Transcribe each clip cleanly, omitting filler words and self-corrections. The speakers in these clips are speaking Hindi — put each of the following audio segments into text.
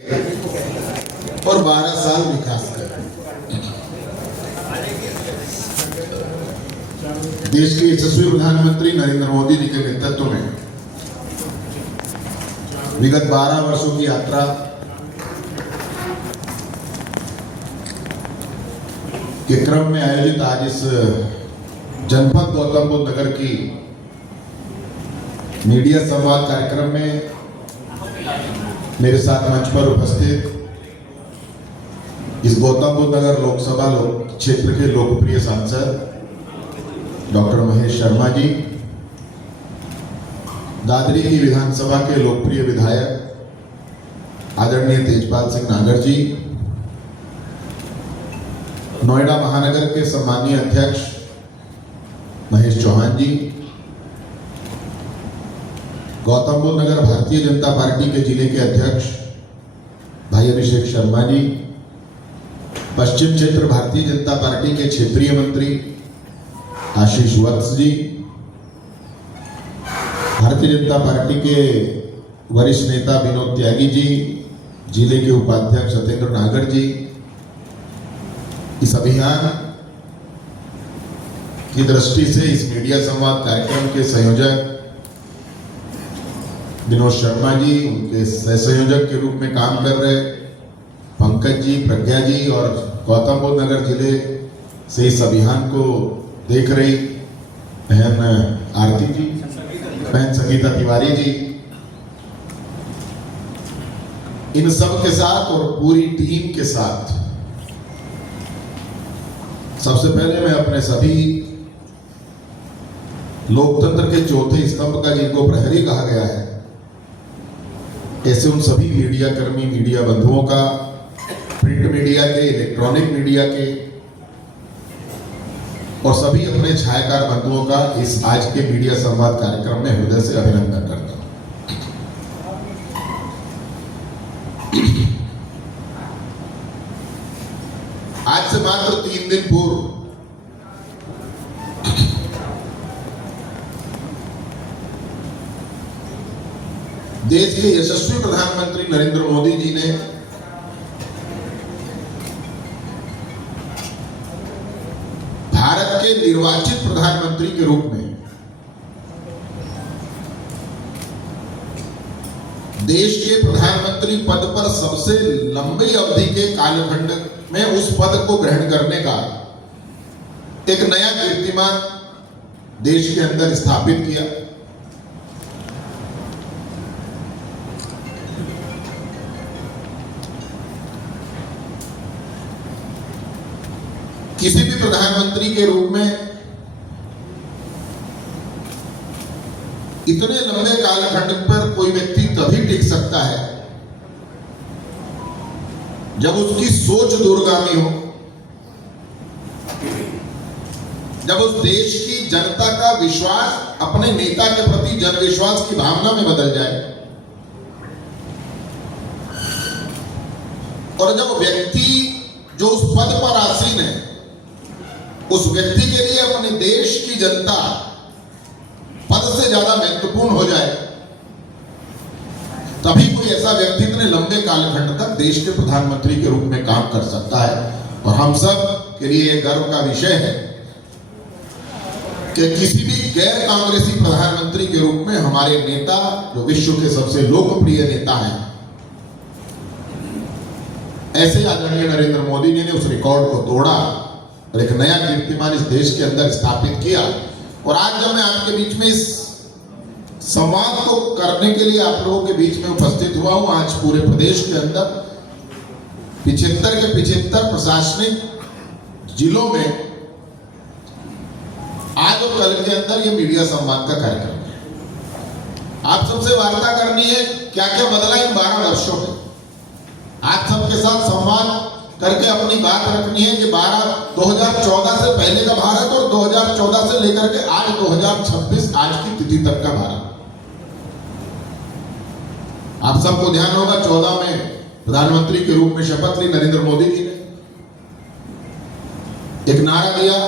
और 12 साल विकास कर देश के यशस्वी प्रधानमंत्री नरेंद्र मोदी जी के नेतृत्व में विगत 12 वर्षों की यात्रा के क्रम में आयोजित आज इस जनपद गौतम बुद्ध नगर की मीडिया संवाद कार्यक्रम में मेरे साथ मंच पर उपस्थित इस गौतम बुद्ध नगर लोकसभा क्षेत्र के लोकप्रिय सांसद डॉक्टर महेश शर्मा जी, दादरी की विधानसभा के लोकप्रिय विधायक आदरणीय तेजपाल सिंह नागर जी, नोएडा महानगर के सम्मानीय अध्यक्ष महेश चौहान जी, गौतम बुद्ध नगर भारतीय जनता पार्टी के जिले के अध्यक्ष भाई अभिषेक शर्मा जी, पश्चिम क्षेत्र भारतीय जनता पार्टी के क्षेत्रीय मंत्री आशीष वत्स जी, भारतीय जनता पार्टी के वरिष्ठ नेता विनोद त्यागी जी, जिले के उपाध्यक्ष सत्येंद्र नागर जी, इस अभियान की दृष्टि से इस मीडिया संवाद कार्यक्रम के संयोजक विनोद शर्मा जी, उनके सह संयोजक के रूप में काम कर रहे पंकज जी, प्रज्ञा जी और गौतम बुद्ध नगर जिले से इस अभियान को देख रही बहन आरती जी, बहन संगीता तिवारी जी, इन सब के साथ और पूरी टीम के साथ सबसे पहले मैं अपने सभी लोकतंत्र के चौथे स्तंभ का, जिनको प्रहरी कहा गया है, ऐसे उन सभी मीडिया कर्मी, मीडिया बंधुओं का, प्रिंट मीडिया के, इलेक्ट्रॉनिक मीडिया के और सभी अपने छायाकार बंधुओं का इस आज के मीडिया संवाद कार्यक्रम में हृदय से अभिनंदन करता हूं। आज से मात्र 3 दिन पूर्व देश के यशस्वी प्रधानमंत्री नरेंद्र मोदी जी ने भारत के निर्वाचित प्रधानमंत्री के रूप में देश के प्रधानमंत्री पद पर सबसे लंबी अवधि के कालखंड में उस पद को ग्रहण करने का एक नया कीर्तिमान देश के अंदर स्थापित किया। किसी भी प्रधानमंत्री के रूप में इतने लंबे कालखंड पर कोई व्यक्ति तभी टिक सकता है जब उसकी सोच दूरगामी हो, जब उस देश की जनता का विश्वास अपने नेता के प्रति जनविश्वास की भावना में बदल जाए और जब व्यक्ति जो उस पद पर आसीन है उस व्यक्ति के लिए अपने देश की जनता पद से ज्यादा महत्वपूर्ण हो जाए, तभी कोई ऐसा व्यक्ति इतने लंबे कालखंड तक देश के प्रधानमंत्री के रूप में काम कर सकता है। और हम सब के लिए यह गर्व का विषय है कि किसी भी गैर कांग्रेसी प्रधानमंत्री के रूप में हमारे नेता, जो विश्व के सबसे लोकप्रिय नेता हैं, ऐसे आदरणीय नरेंद्र मोदी जी ने उस रिकॉर्ड को तोड़ा और एक नया कीर्तिमान इस देश के अंदर स्थापित किया। और आज जब मैं आपके बीच में इस संवाद को करने के लिए आप लोगों के बीच में उपस्थित हुआ हूं, आज पूरे प्रदेश के अंदर 75 के 75 प्रशासनिक जिलों में आज और कल के अंदर ये मीडिया संवाद का कार्यक्रम है। आप सबसे वार्ता करनी है क्या क्या बदला इन 12 वर्षों में। आज सबके साथ संवाद करके अपनी बात रखनी है कि 2014 से पहले का भारत और 2014 से लेकर के आज 2026 आज की तिथि तक का भारत। आप सबको ध्यान होगा 14 में प्रधानमंत्री के रूप में शपथ ली नरेंद्र मोदी जी ने, एक नारा दिया,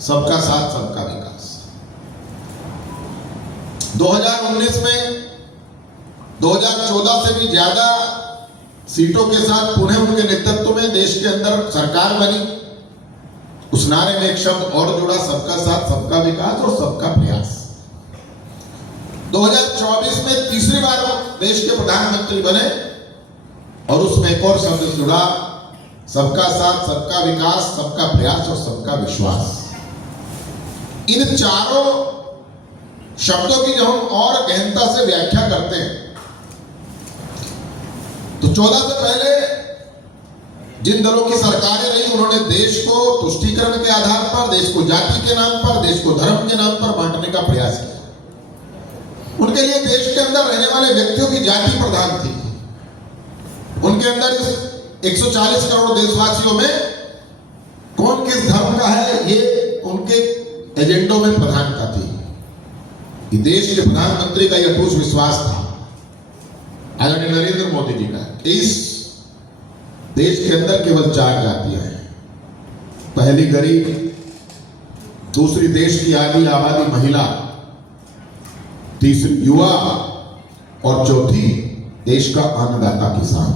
सबका साथ सबका विकास। 2019 में 2014 से भी ज्यादा सीटों के साथ पुनः उनके नेतृत्व में देश के अंदर सरकार बनी। उस नारे में एक शब्द और जुड़ा, सबका साथ, सबका विकास और सबका प्रयास। 2024 में तीसरी बार देश के प्रधानमंत्री बने और उसमें एक और शब्द जुड़ा, सबका साथ, सबका विकास, सबका प्रयास और सबका विश्वास। इन चारों शब्दों की जब हम और गहनता से व्याख्या करते हैं तो 14 से पहले जिन दलों की सरकारें रही उन्होंने देश को तुष्टीकरण के आधार पर, देश को जाति के नाम पर, देश को धर्म के नाम पर बांटने का प्रयास किया। उनके लिए देश के अंदर रहने वाले व्यक्तियों की जाति प्रधान थी। उनके अंदर इस 140 करोड़ देशवासियों में कौन किस धर्म का है ये उनके एजेंडों में प्रधानता थी। ये देश के प्रधानमंत्री का यह अटूट विश्वास था आदरणीय नरेंद्र मोदी जी का, इस देश के अंदर केवल 4 जातियां हैं। पहली गरीब, दूसरी देश की आधी आबादी महिला, तीसरी युवा और चौथी देश का अन्नदाता किसान।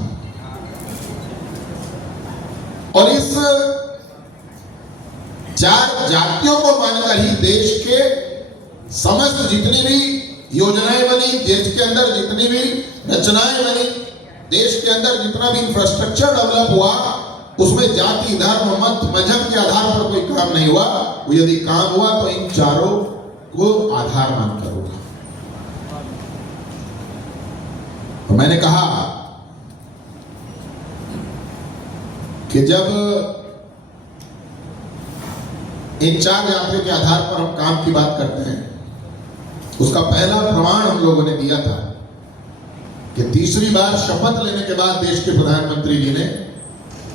और इस 4 जातियों को मानकर ही देश के समस्त जितनी भी योजनाएं बनी, देश के अंदर जितनी भी रचनाएं बनी, देश के अंदर जितना भी इंफ्रास्ट्रक्चर डेवलप हुआ, उसमें जाति, धर्म, मत, मजहब के आधार पर कोई काम नहीं हुआ। वो यदि काम हुआ तो इन चारों को आधार मानकर हुआ। तो मैंने कहा कि जब इन 4 जातियों के आधार पर हम काम की बात करते हैं, उसका पहला प्रमाण हम लोगों ने दिया था कि तीसरी बार शपथ लेने के बाद देश के प्रधानमंत्री जी ने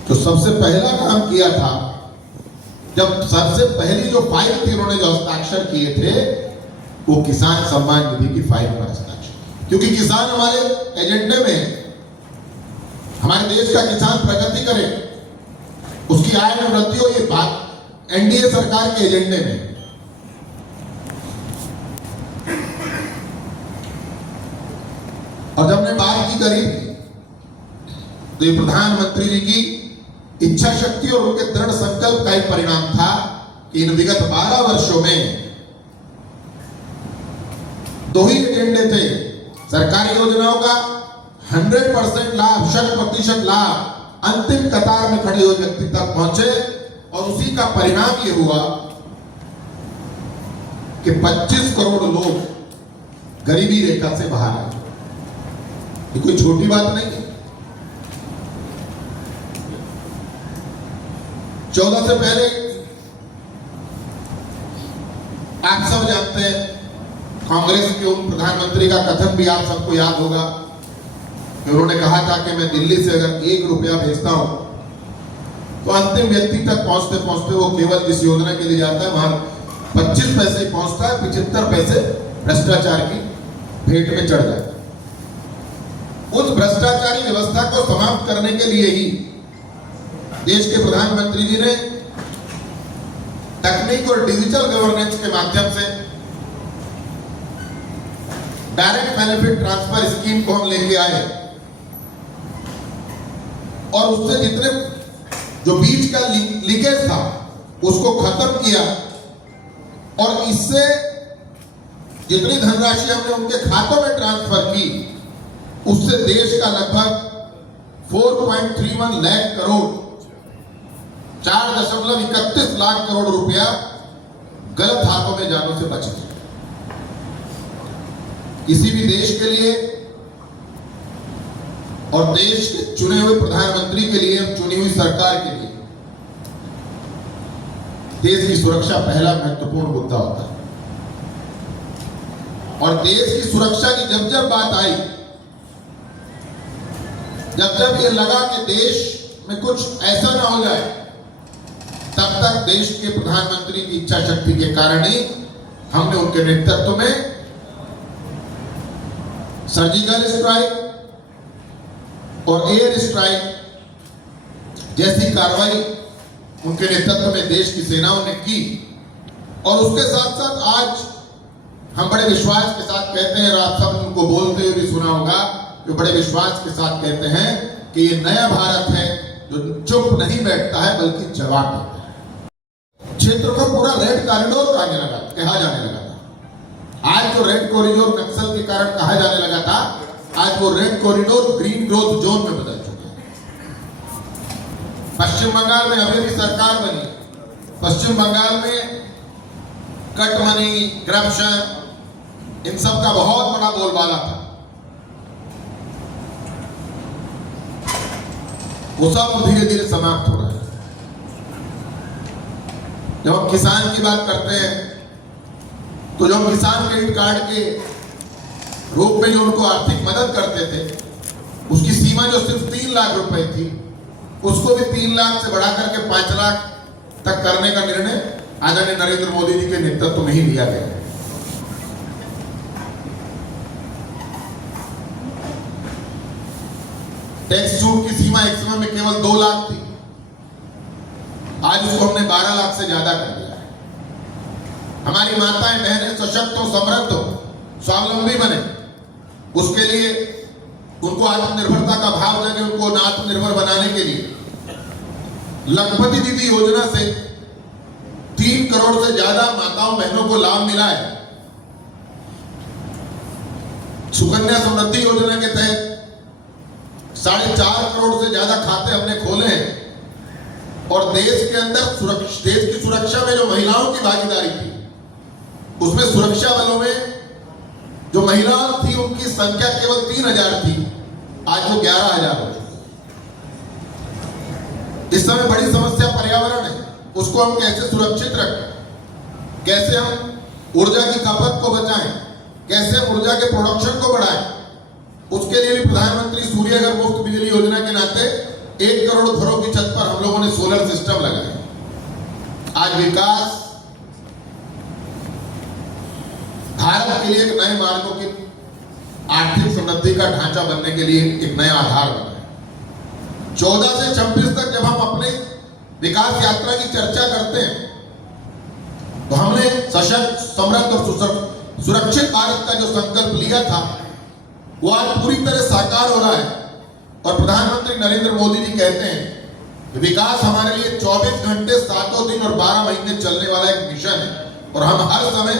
तो सबसे पहला काम किया था, जब सबसे पहली जो फाइल थी उन्होंने जो हस्ताक्षर किए थे वो किसान सम्मान निधि की फाइल पर हस्ताक्षर, क्योंकि किसान हमारे एजेंडे में, हमारे देश का किसान प्रगति करे, उसकी आय में वृद्धि हो, ये बात एनडीए सरकार के एजेंडे में। और जब हमने बात की गरीब की तो ये प्रधानमंत्री जी की इच्छा शक्ति और उनके दृढ़ संकल्प का ही परिणाम था कि इन विगत 12 वर्षों में 2 ही एजेंडे थे। सरकारी योजनाओं का 100% लाभ, 100% लाभ अंतिम कतार में खड़े हुए व्यक्ति तक पहुंचे। और उसी का परिणाम ये हुआ कि 25 करोड़ लोग गरीबी रेखा से बाहर आए। ये कोई छोटी बात नहीं है। 14 से पहले आप सब जानते हैं, कांग्रेस के उन प्रधानमंत्री का कथन भी आप सबको याद होगा कि उन्होंने कहा था कि मैं दिल्ली से अगर 1 रुपया भेजता हूं तो अंतिम व्यक्ति तक पहुंचते पहुंचते वो केवल जिस योजना के लिए जाता है वहां 25 पैसे पहुंचता है, 75 पैसे भ्रष्टाचार की भेंट में चढ़ जाता है। उस भ्रष्टाचारी व्यवस्था को समाप्त करने के लिए ही देश के प्रधानमंत्री जी ने तकनीक और डिजिटल गवर्नेंस के माध्यम से डायरेक्ट बेनिफिट ट्रांसफर स्कीम को हम लेके आए और उससे जितने जो बीच का लीकेज था उसको खत्म किया और इससे जितनी धनराशि हमने उनके खातों में ट्रांसफर की उससे देश का लगभग 4.31 लाख करोड़ 4.31 लाख करोड़ रुपया गलत हाथों में जाने से बच गया। किसी भी देश के लिए और देश के चुने हुए प्रधानमंत्री के लिए, चुनी हुई सरकार के लिए देश की सुरक्षा पहला महत्वपूर्ण मुद्दा होता है। और देश की सुरक्षा की जब जब बात आई, जब जब ये लगा कि देश में कुछ ऐसा ना हो जाए, तब तक देश के प्रधानमंत्री की इच्छा शक्ति के कारण ही हमने उनके नेतृत्व में सर्जिकल स्ट्राइक और एयर स्ट्राइक जैसी कार्रवाई उनके नेतृत्व में देश की सेनाओं ने की। और उसके साथ साथ आज हम बड़े विश्वास के साथ कहते हैं, और आप सब उनको बोलते हुए भी सुना होगा, कि बड़े विश्वास के साथ कहते हैं कि ये नया भारत है जो चुप नहीं बैठता है बल्कि जवाब देता है। क्षेत्र को पूरा रेड कॉरिडोर कहा जाने लगा था। आज जो रेड कॉरिडोर नक्सल के कारण कहा जाने लगा था, आज वो red corridor green growth zone में बदल चुका है। पश्चिम बंगाल में अभी भी सरकार बनी, पश्चिम बंगाल में कट मनी, करप्शन, इन सब का बहुत बड़ा बोलबाला था। वो सब धीरे धीरे समाप्त हो रहा है। जब हम किसान की बात करते हैं तो जो हम किसान क्रेडिट कार्ड के रूप में जो उनको आर्थिक मदद करते थे, उसकी सीमा जो सिर्फ 3 लाख रुपए थी, उसको भी 3 लाख से बढ़ा करके 5 लाख तक करने का निर्णय आदरणीय नरेंद्र मोदी जी के नेतृत्व में ही लिया गया। टैक्स छूट की सीमा एक समय में केवल 2 लाख थी, आज उसको हमने 12 लाख से ज्यादा कर दिया है। हमारी माताएं बहनें सशक्त हो, समृद्ध हो, स्वावलंबी बने, उसके लिए उनको आत्मनिर्भरता का भाव देके उनको आत्मनिर्भर बनाने के लिए लखपति दीदी योजना से 3 करोड़ से ज्यादा माताओं बहनों को लाभ मिला है। सुकन्या समृद्धि योजना के तहत 4.5 करोड़ से ज्यादा खाते हमने खोले हैं और देश के अंदर देश की सुरक्षा में जो महिलाओं की भागीदारी थी, उसमें सुरक्षा बलों में जो महिलाएं थी उनकी संख्या केवल 3000 थी, आज वो 11,000 हो चुकी। इस समय बड़ी समस्या पर्यावरण है, उसको हम कैसे सुरक्षित रखें, कैसे हम ऊर्जा की खपत को बचाएं, कैसे हम ऊर्जा के प्रोडक्शन को बढ़ाएं, उसके लिए भी प्रधानमंत्री सूर्य घर मुफ्त बिजली योजना के नाते 1 करोड़ घरों की छत पर हम लोगों ने सोलर सिस्टम लगाए। आज विकास भारत के लिए एक नए मार्गों की आर्थिक समृद्धि का ढांचा बनने के लिए एक नया आधार बना है। 14 से 26 तक जब हम अपने विकास यात्रा की चर्चा करते हैं तो हमने सशक्त, समृद्ध और सुरक्षित भारत का जो संकल्प लिया था वो आज पूरी तरह साकार हो रहा है। और प्रधानमंत्री नरेंद्र मोदी जी कहते हैं कि विकास हमारे लिए 24 घंटे 7 दिन और 12 महीने चलने वाला एक मिशन है और हम हर समय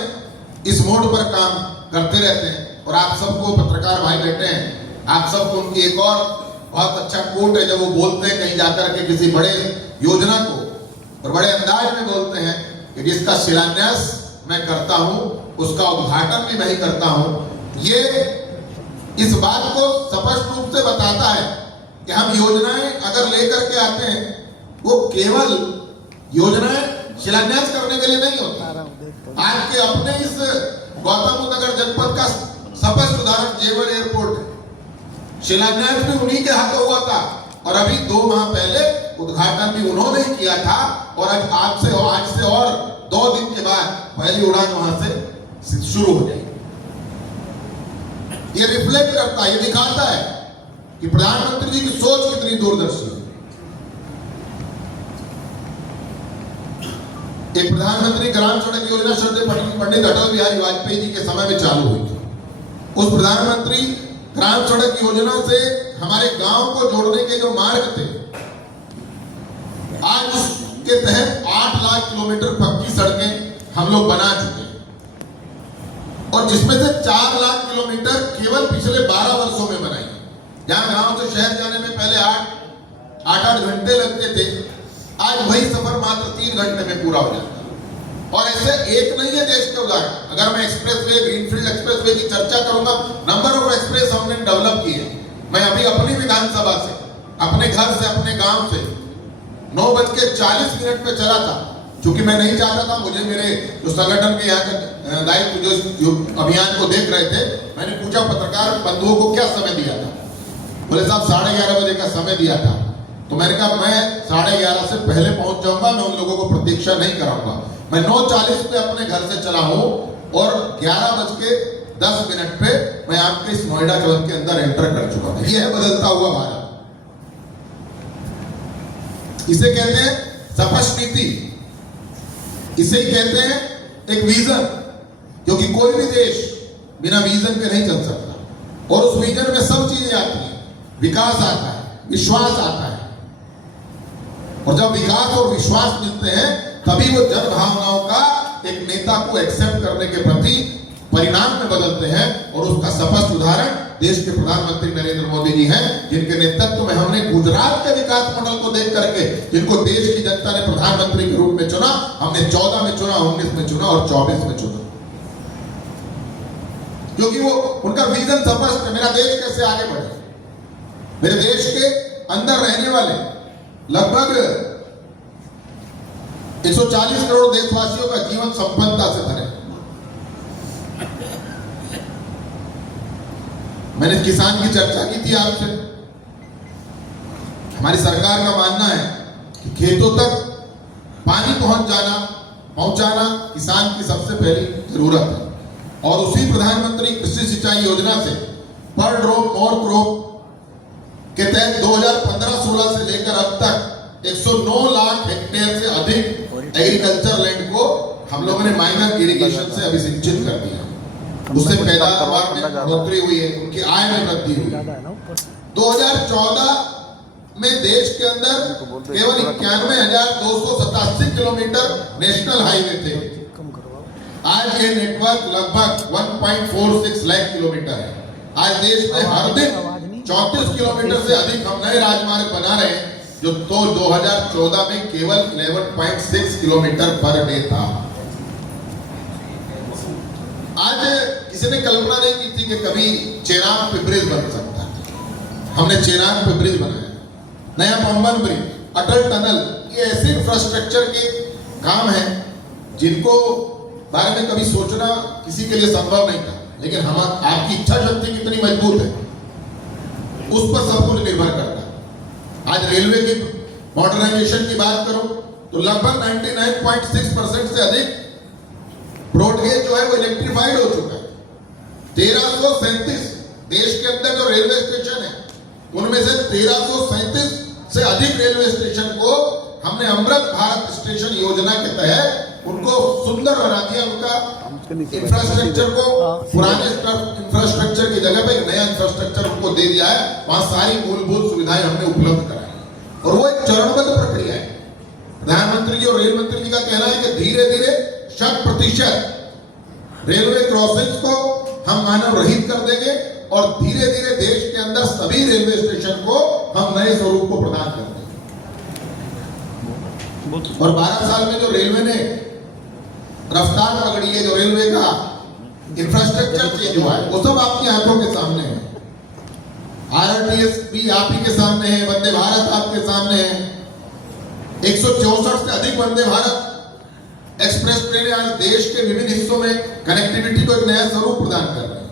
इस मोड पर काम करते रहते हैं। और आप सबको पत्रकार भाई बैठे हैं, आप सबको उनकी एक और बहुत अच्छा कोट है जब वो बोलते हैं कहीं जाकर के किसी बड़े योजना को और बड़े अंदाज में बोलते हैं कि जिसका शिलान्यास मैं करता हूं उसका उद्घाटन भी मैं ही करता हूं। ये इस बात को स्पष्ट रूप से बताता है कि हम योजनाएं अगर लेकर के आते हैं वो केवल योजनाएं शिलान्यास करने के लिए नहीं होती। आज के अपने इस गौतम बुद्ध नगर जनपद का स्पष्ट उदाहरण जेवर एयरपोर्ट है। शिलान्यास भी उन्हीं के हाथों हुआ था और अभी 2 माह पहले उद्घाटन भी उन्होंने ही किया था और आज से और 2 दिन के बाद पहली उड़ान वहां से शुरू हो जाएगी। ये रिफ्लेक्ट करता है, ये दिखाता है कि प्रधानमंत्री जी की सोच कितनी दूरदर्शी है। एक प्रधानमंत्री ग्राम सड़क योजना श्रद्धेय पंडित अटल बिहारी वाजपेयी जी के समय में चालू हुई थी। उस प्रधानमंत्री ग्राम सड़क योजना से हमारे गांव को जोड़ने के जो मार्ग थे, आज उसके तहत 8 लाख किलोमीटर पक्की सड़कें हम लोग बना चुके हैं और जिसमें से 4 लाख किलोमीटर केवल पिछले 12 वर्षों में बनाई। जहां गांव से शहर जाने में पहले 8 घंटे लगते थे, आज वही सफर मात्र 3 घंटे में पूरा हो जाता है। और ऐसे एक नहीं है देश के उदाहरण। अगर मैं एक्सप्रेसवे, ग्रीनफील्ड एक्सप्रेसवे की चर्चा करूंगा, नंबर ऑफ एक्सप्रेस हमने डेवलप किए। मैं अभी अपनी विधानसभा से, अपने घर से, अपने गांव से 9:40 पे चला था, क्योंकि मैं नहीं चाहता था, मुझे मेरे जो संगठन के यहाँ के दायित्व जो अभियान को देख रहे थे, मैंने पूछा पत्रकार बंधुओं को क्या समय दिया था, बोले साहब 11:30 बजे का समय दिया था। तो मैंने कहा मैं 11:30 से पहले पहुंच जाऊंगा, मैं उन लोगों को प्रतीक्षा नहीं कराऊंगा। मैं 9:40 पे अपने घर से चला हूं और 11:10 पे मैं आपके इस नोएडा क्लब के अंदर एंटर कर चुका हूं। यह है बदलता हुआ भारत। इसे कहते हैं स्पष्ट नीति, इसे ही कहते हैं एक विजन, क्योंकि कोई भी देश बिना विजन के नहीं चल सकता। और उस विजन में सब चीजें आती हैं, विकास आता है, विश्वास आता है। और जब विकास और विश्वास मिलते हैं तभी वो जन भावनाओं का एक नेता को एक्सेप्ट करने के प्रति परिणाम में बदलते हैं। और उसका स्पष्ट उदाहरण देश के प्रधानमंत्री नरेंद्र मोदी जी हैं, जिनके नेतृत्व में हमने गुजरात के विकास मॉडल को देख करके, जिनको देश की जनता ने प्रधानमंत्री के रूप में चुना, हमने 14 में चुना, 19 में चुना और 24 में चुना, क्योंकि वो उनका विजन स्पष्ट है। मेरा देश कैसे आगे बढ़े, मेरे देश के अंदर रहने वाले लगभग 140 करोड़ देशवासियों का जीवन संपन्नता से भरे। मैंने किसान की चर्चा की थी आपसे। हमारी सरकार का मानना है कि खेतों तक पानी पहुंचाना किसान की सबसे पहली जरूरत है। और उसी प्रधानमंत्री कृषि सिंचाई योजना से पर ड्रॉप मोर क्रॉप के तहत 2015-16 से लेकर अब तक 109 लाख हेक्टेयर से अधिक एग्रीकल्चर लैंड को हम लोगों ने माइनर इरिगेशन से अभी सिंचित कर दिया। उससे पैदावार में बढ़ोतरी हुई है, उनकी आय में वृद्धि हुई। 2014 में देश के अंदर केवल 91,287 किलोमीटर नेशनल हाईवे थे। आज ये नेटवर्क लगभग 1.46 लाख किलोमीटर है। आज देश में हर दिन 34 किलोमीटर से अधिक हम नए राजमार्ग बना रहे हैं, जो तो 2014 में केवल 11.6 किलोमीटर पर डे था। आज किसी ने कल्पना नहीं की थी कि कभी चेनाब पे ब्रिज बन सकता है। हमने चेनाब पे ब्रिज बनाया, नया पंबन ब्रिज, अटल टनल, ये ऐसे इंफ्रास्ट्रक्चर के काम हैं जिनको बारे में कभी सोचना किसी के लिए संभव नहीं था। लेकिन हम आपकी इच्छा शक्ति कितनी मजबूत है, उस पर सब कुछ निर्भर करता है। आज रेलवे की मॉडर्नाइजेशन की बात करो तो लगभग 99.6% से अधिक ब्रॉडगेज जो है वो इलेक्ट्रिफाइड हो चुका है। 1337 देश के अंदर जो रेलवे स्टेशन है, उनमें से 1337 से अधिक रेलवे स्टेशन को हमने अमृत भारत स्टेशन योजना के तहत उनको सुंदर बना दिया। उनका इंफ्रास्ट्रक्चर को पुराने इंफ्रास्ट्रक्चर की जगह पे एक नया इंफ्रास्ट्रक्चर उनको दे दिया है। वहां सारी मूलभूत सुविधाएं हमने उपलब्ध कराई और वो एक चरणबद्ध प्रक्रिया है। प्रधानमंत्री जी और रेल मंत्री जी का कहना है कि धीरे धीरे 100% रेलवे क्रॉसिंग्स को हम मानव रहित कर देंगे और धीरे धीरे देश के अंदर सभी रेलवे स्टेशन को हम नए स्वरूप को प्रदान कर देंगे। और 12 साल में जो रेलवे ने रफ्तार पकड़ी है, जो रेलवे का इंफ्रास्ट्रक्चर चेंज हुआ है, वो सब आपकी आंखों के सामने है। आरटीएस भी आप ही के सामने है, वंदे भारत आपके सामने है। 164 से अधिक वंदे भारत एक्सप्रेस ट्रेनें आज देश के विभिन्न हिस्सों में कनेक्टिविटी को एक नया स्वरूप प्रदान कर रहे हैं।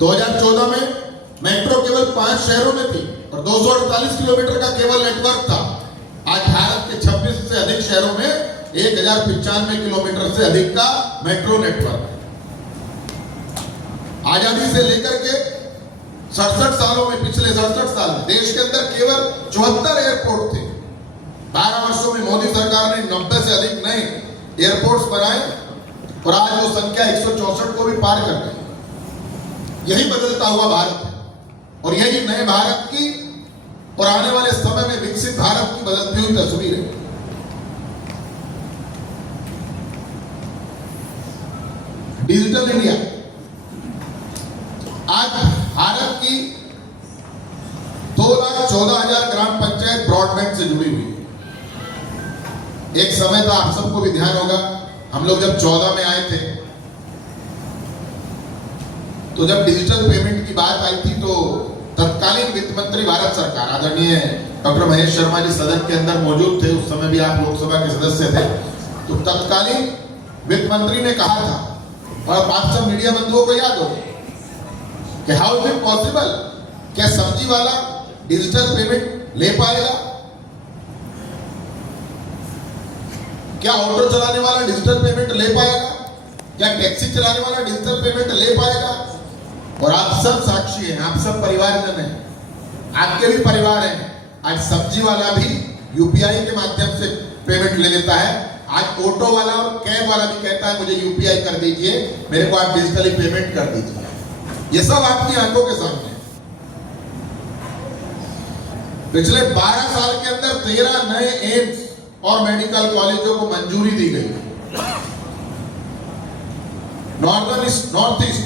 2014 में मेट्रो केवल 5 शहरों में थी और 248 किलोमीटर का केवल नेटवर्क था। आज भारत के 26 से अधिक शहरों में 1095 किलोमीटर से अधिक का मेट्रो नेटवर्क है। आजादी से लेकर के 67 सालों में, पिछले 67 साल में देश के अंदर केवल 74 एयरपोर्ट थे। 12 वर्षों में मोदी सरकार ने 90 से अधिक नए एयरपोर्ट्स बनाए और आज वो संख्या 164 को भी पार कर गई। यही बदलता हुआ भारत है और यही नए भारत की और आने वाले समय में विकसित भारत की बदलती हुई तस्वीर है। डिजिटल इंडिया आज भारत की 2,14,000 ग्राम पंचायत ब्रॉडबैंड से जुड़ी हुई है। एक समय था, आप सबको भी ध्यान होगा, हम लोग जब 14 में आए थे तो जब डिजिटल पेमेंट की बात आई थी तो तत्कालीन वित्त मंत्री भारत सरकार आदरणीय डॉक्टर महेश शर्मा जी सदन के अंदर मौजूद थे। उस समय भी आप लोकसभा के सदस्य थे। तो तत्कालीन वित्त मंत्री ने कहा था, और आप सब मीडिया बंधुओं को याद हो कि हाउ इज इट पॉसिबल, क्या सब्जी वाला डिजिटल पेमेंट ले पाएगा, क्या ऑटो चलाने वाला डिजिटल पेमेंट ले पाएगा, क्या टैक्सी चलाने वाला डिजिटल पेमेंट ले पाएगा। और आप सब साक्षी हैं, आप सब परिवारजन हैं, आपके भी परिवार हैं। आज सब्जी वाला भी यूपीआई के माध्यम से पेमेंट ले लेता है। आज ऑटो वाला और कैब वाला भी कहता है मुझे यूपीआई कर दीजिए, मेरे को आप डिजिटली पेमेंट कर दीजिए। ये सब आपकी आंखों के सामने है। पिछले 12 साल के अंदर 13 नए एम्स और मेडिकल कॉलेजों को मंजूरी दी गई। नॉर्थ ईस्ट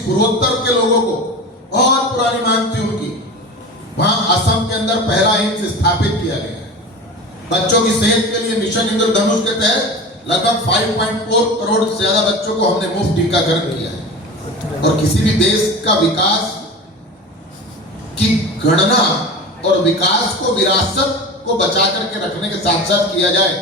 पूर्वोत्तर के लोगों को बहुत पुरानी मांग थी उनकी, वहां असम के अंदर पहला एम्स स्थापित किया गया है। बच्चों की सेहत के लिए मिशन इंद्रधनुष के तहत लगभग 5.4 करोड़ से ज्यादा बच्चों को हमने मुफ्त टीकाकरण किया है। और किसी भी देश का विकास की गणना और विकास को, विरासत को बचा करके रखने के साथ साथ किया जाए